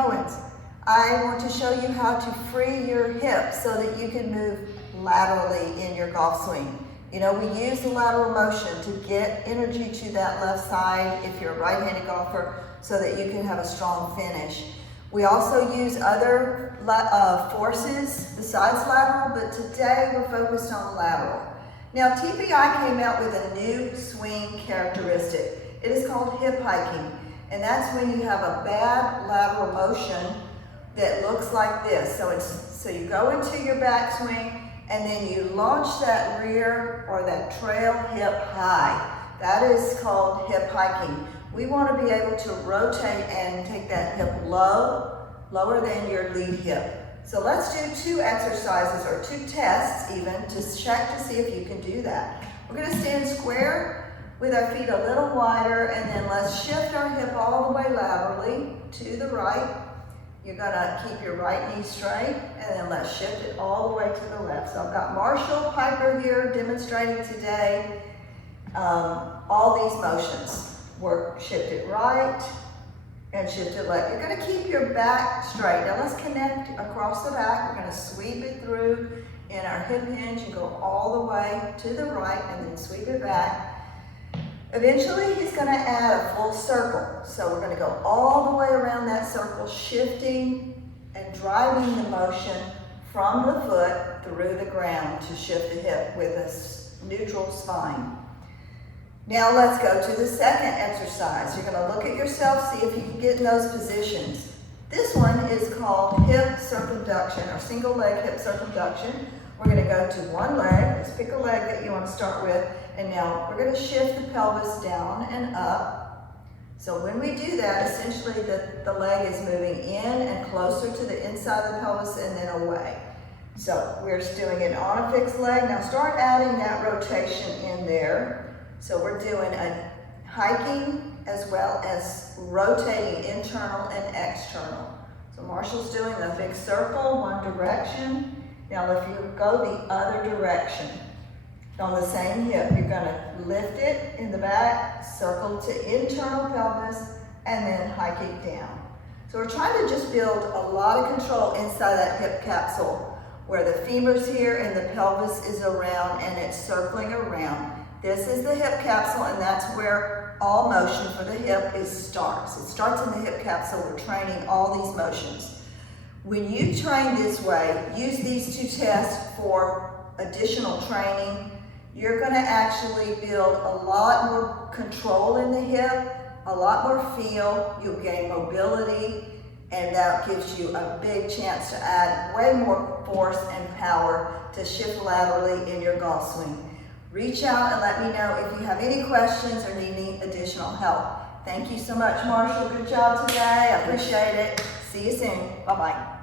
Owens. I want to show you how to free your hips so that you can move laterally in your golf swing. You know, we use the lateral motion to get energy to that left side if you're a right-handed golfer so that you can have a strong finish. We also use other forces besides lateral, but today we're focused on lateral. Now, TPI came out with a new swing characteristic. It is called hip hiking, and that's when you have a bad lateral motion that looks like this. So you go into your backswing, and then you launch that rear or that trail hip high. That is called hip hiking. We want to be able to rotate and take that hip lower than your lead hip. So let's do 2 exercises or 2 tests even to check to see if you can do that. We're going to stand square with our feet a little wider, and then let's shift our hip all the way laterally to the right. You're going to keep your right knee straight, and then let's shift it all the way to the left. So I've got Marshall Piper here demonstrating today all these motions. Shift it right and shift it left. You're going to keep your back straight. Now let's connect across the back. We're going to sweep it through in our hip hinge and go all the way to the right and then sweep it back. Eventually, he's going to add a full circle. So we're going to go all the way around that circle, shifting and driving the motion from the foot through the ground to shift the hip with a neutral spine. Now let's go to the second exercise. You're going to look at yourself, see if you can get in those positions. This one is called hip circumduction or single leg hip circumduction. We're going to go to one leg. Let's pick a leg that you want to start with. And now we're going to shift the pelvis down and up. So when we do that, essentially the leg is moving in and closer to the inside of the pelvis and then away. So we're just doing it on a fixed leg. Now start adding that rotation in there. So we're doing a hiking as well as rotating internal and external. So Marshall's doing a big circle, one direction. Now if you go the other direction, on the same hip, you're going to lift it in the back, circle to internal pelvis, and then hike it down. So we're trying to just build a lot of control inside that hip capsule where the femur's here and the pelvis is around and it's circling around. This is the hip capsule, and that's where all motion for the hip starts. It starts in the hip capsule. We're training all these motions. When you train this way, use these 2 tests for additional training. You're going to actually build a lot more control in the hip, a lot more feel. You'll gain mobility, and that gives you a big chance to add way more force and power to shift laterally in your golf swing. Reach out and let me know if you have any questions or need any additional help. Thank you so much, Marshall. Good job today. I appreciate it. See you soon. Bye-bye.